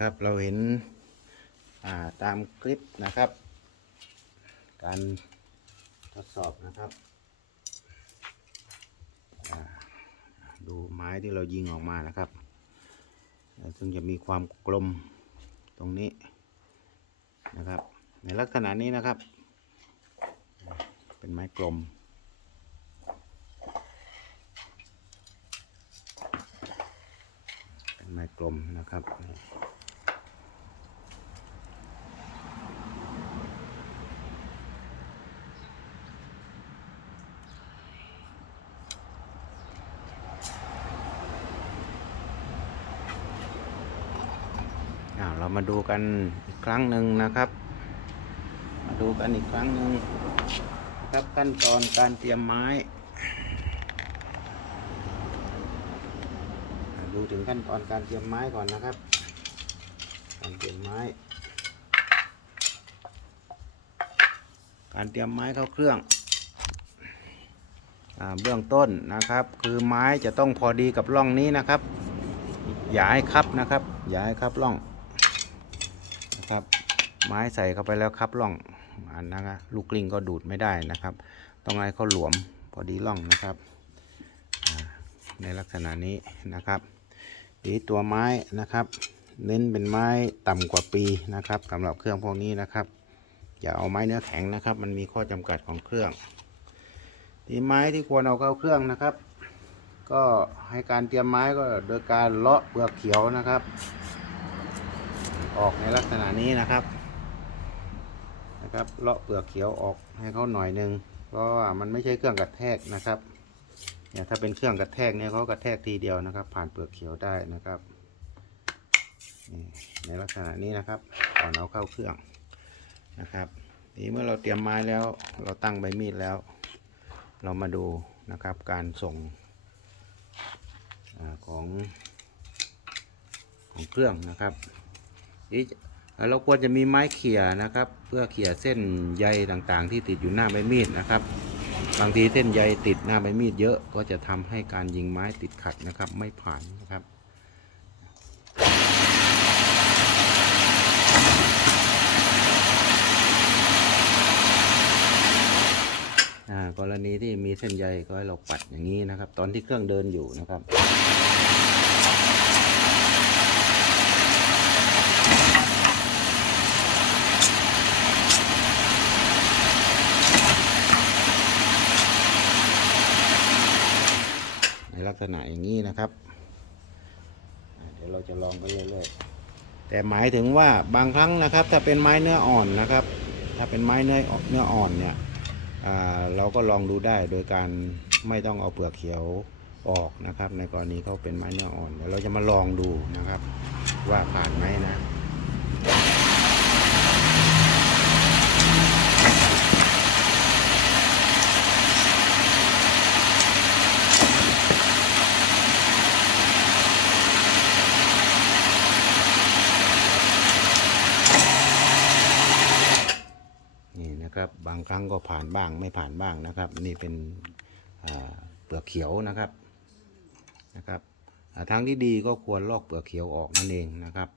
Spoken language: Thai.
นะครับ เราเห็นาตามคลิปนะครับ การทดสอบนะครับดูไม้ที่เรายิงออกมานะครับ ซึ่งจะมีความกลมตรงนี้นะครับ ในลักษณะนี้นะครับ เป็นไม้กลมเป็นไม้กลมนะครับ เรามาดูกันอีกครั้งหนึ่งนะครับ มาดูกันอีกครั้งหนึ่งครับขั้นตอนการเตรียมไม้ ดูถึงขั้นตอนการเตรียมไม้ก่อนนะครับ การเตรียมไม้ การเตรียมไม้เข้าเครื่องอเบื้องต้นนะครับ คือไม้จะต้องพอดีกับร่องนี้นะครับ อย่าให้คับนะครับ อย่าให้คับร่อง ครับ ไม้ใส่เข้าไปแล้วคับร่องอันนะครับลูกกลิ้งก็ดูดไม่ได้นะครับ ต้องให้เขาหลวมพอดีร่องนะครับ ในลักษณะนี้นะครับดีตัวไม้นะครับ เน้นเป็นไม้ต่ำกว่าปีนะครับสำหรับเครื่องพวกนี้นะครับ อย่าเอาไม้เนื้อแข็งนะครับ มันมีข้อจำกัดของเครื่องทีไม้ที่ควรเอาเข้าเครื่องนะครับ ก็ให้การเตรียมไม้ก็โดยการเลาะเปลือกเขียวนะครับ ออกในลักษณะนี้นะครับ นะครับเลาะเปลือกเขียวออกให้เขาหน่อยหนึงเพราะว่ามันไม่ใช่เครื่องกระแทกนะครับเนี่ยถ้าเป็นเครื่องกระแทกเนี่ยเขากระแทกทีเดียวนะครับ ผ่านเปลือกเขียวได้นะครับในลักษณะนี้นะครับก่อนเอาเข้าเครื่องนะครับนี้เมื่อเราเตรียมไม้แล้ว เราตั้งใบมีดแล้ว เรามาดูนะครับการส่งอของของเครื่องนะครับ เราควรจะมีไม้เขี่ยนะครับ เพื่อเขี่ยเส้นใยต่างๆ ที่ติดอยู่หน้าใบมีดนะครับ บางทีเส้นใยติดหน้าใบมีดเยอะก็จะทำให้การยิงไม้ติดขัดนะครับ ไม่ผ่านนะครับกรณีที่มีเส้นใยก็ให้เราปัดอย่างนี้นะครับ ตอนที่เครื่องเดินอยู่นะครับ ในลักษณะอย่างนี้นะครับ เดี๋ยวเราจะลองไปเรื่อยๆ แต่หมายถึงว่าบางครั้งนะครับ ถ้าเป็นไม้เนื้ออ่อนนะครับ ถ้าเป็นไม้เนื้อเนื้ออ่อนเนี่ยเราก็ลองดูได้โดยการไม่ต้องเอาเปลือกเขียวออกนะครับ ในกรณีเขาเป็นไม้เนื้ออ่อนเดี๋ยวเราจะมาลองดูนะครับ ว่าผ่านไหมนะ นะครับ บางครั้งก็ผ่านบ้างไม่ผ่านบ้างนะครับ นี่เป็นเปลือกเขียวนะครับนะครับทางที่ดีก็ควรลอกเปลือกเขียวออกนั่นเองนะครับ